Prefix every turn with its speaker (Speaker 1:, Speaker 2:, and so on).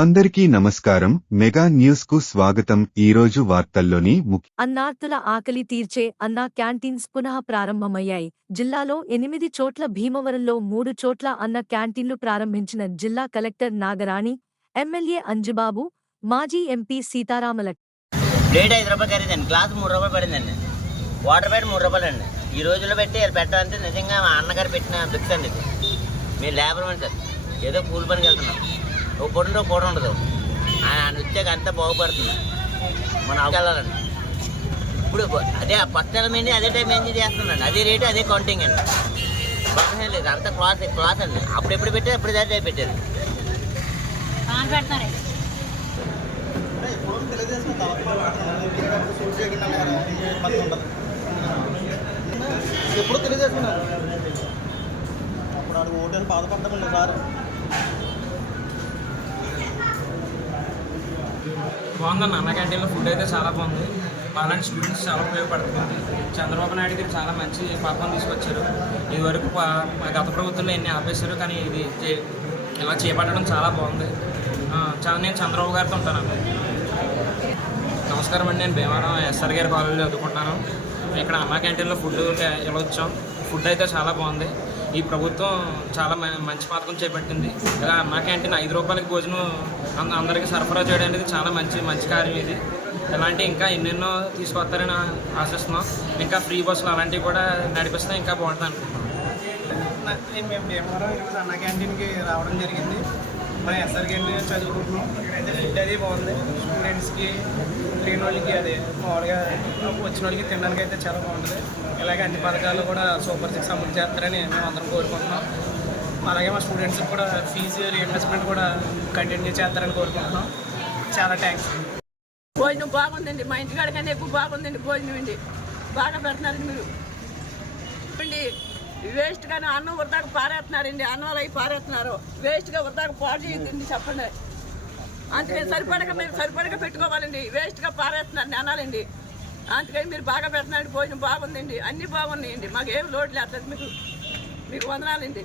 Speaker 1: అందరికీ నమస్కారం. మెగా న్యూస్కు స్వాగతం. ఈరోజు వార్తల్లోని ముఖ్య
Speaker 2: అన్నార్తుల ఆకలి తీర్చే అన్నా క్యాంటీన్స్ పునః ప్రారంభమయ్యాయి. జిల్లాలో ఎనిమిది చోట్ల భీమవరంలో మూడు చోట్ల అన్న క్యాంటీన్లు ప్రారంభించిన జిల్లా కలెక్టర్ నాగరాణి ఎమ్మెల్యే అంజుబాబు మాజీ ఎంపీ సీతారామల
Speaker 3: ప్లేట్ ఐదు రూపాయలు ఖరీదండి గ్లాస్ మూడు రూపాయలు పడిందండి. వాటర్ ప్యాకెట్ మూడు రూపాయలు అండి. ఈ రోజుల్లో పెట్టి వీళ్ళు పెట్టాలంటే నిజంగా మా అన్నగారు పెట్టిన బిక్స్ అండి మీరు లేబర్ అని సార్ ఏదో కూలి పనికి వెళ్తున్నాం. ఒక ఒక పూట ఉండదు. ఆయన వచ్చాక అంతా బాగుపడుతుంది. మనం వెళ్ళాలండి ఇప్పుడు అదే ఫస్ట్ అదే టైం ఏంటి చేస్తుందండి అదే రేటు అదే కౌంటింగ్ అండి. బాగా లేదు. అంతా క్లాత్ క్లాత్ అండి. అప్పుడు ఎప్పుడు పెట్టారు? అప్పుడు దాటి పెట్టారు.
Speaker 4: ఎప్పుడు తెలియజేస్తున్నారు? అప్పుడు అడుగు ఓటేసి బాధపడ్డామండి సార్.
Speaker 5: బాగుందండి అన్న క్యాంటీన్లో ఫుడ్ అయితే చాలా బాగుంది. అలాంటి స్టూడెంట్స్ చాలా ఉపయోగపడుతుంది. చంద్రబాబు నాయుడు గారు చాలా మంచి పథకం తీసుకొచ్చారు. ఇదివరకు మా గత ప్రభుత్వంలో ఎన్ని ఆపేశారు కానీ ఇది ఇలా చేపట్టడం చాలా బాగుంది. చాలా నేను చంద్రబాబు గారితో ఉంటాను నమస్కారం అండి. నేను భీమవరం ఎస్ఆర్ గారి కాలేజీలో చదువుకుంటున్నాను. ఇక్కడ అన్న క్యాంటీన్లో ఫుడ్ ఇలా వచ్చాం? ఫుడ్ అయితే చాలా బాగుంది. ఈ ప్రభుత్వం చాలా మంచి పథకం చేపట్టింది. ఇలా అన్న క్యాంటీన్ ఐదు రూపాయలకి భోజనం అంద- అందరికీ సరఫరా చేయడం అనేది చాలా మంచి మంచి కార్యం ఇది. ఇలాంటి ఇంకా ఎన్నెన్నో తీసుకొస్తారని ఆశిస్తున్నాం. ఇంకా ఫ్రీ బస్సులు అలాంటివి కూడా నడిపిస్తే ఇంకా బాగుంటుంది అనుకుంటున్నాం.
Speaker 4: మేము భీమవరం ఈరోజు అన్న క్యాంటీన్కి రావడం జరిగింది. మన ఎస్ఆర్ క్యాంటీన్ చదువుకుంటున్నాం. ఇక్కడైతే ఫుడ్ అది బాగుంది. స్టూడెంట్స్కి లేని వాళ్ళకి అదే మామూలుగా వచ్చిన వాళ్ళకి తినడానికి అయితే చాలా బాగుంటుంది. ఇలాగే అన్ని పథకాలు కూడా సూపర్ సిక్స్ అమలు చేస్తారని మేము అందరం కోరుకుంటున్నాం. అలాగే మా స్టూడెంట్స్కి కూడా ఫీజు రీఇన్వెస్ట్మెంట్ కూడా కంటిన్యూ చేస్తారని కోరుకుంటున్నాం. చాలా థ్యాంక్స్
Speaker 6: భోజనం బాగుందండి. మా ఇంటికాడ కన్నా ఎక్కువ బాగుందండి భోజనం అండి. బాగా పెడుతున్నారండి మీరు. అండి వేస్ట్గానే అన్నం వృద్ధాకు పారేస్తున్నారండి అన్నాలు అవి పారేస్తున్నారు వేస్ట్గా వృద్ధాకు పాడు చేయండి చెప్పండి. అందుకని సరిపడక మీరు సరిపడక పెట్టుకోవాలండి. వేస్ట్గా పారేస్తున్నారు అనాలండి. అందుకని మీరు బాగా పెడుతున్నారండి భోజనం బాగుందండి అన్నీ బాగున్నాయండి. మాకు ఏం లోటు లేదు మీకు మీకు వందనాలండి.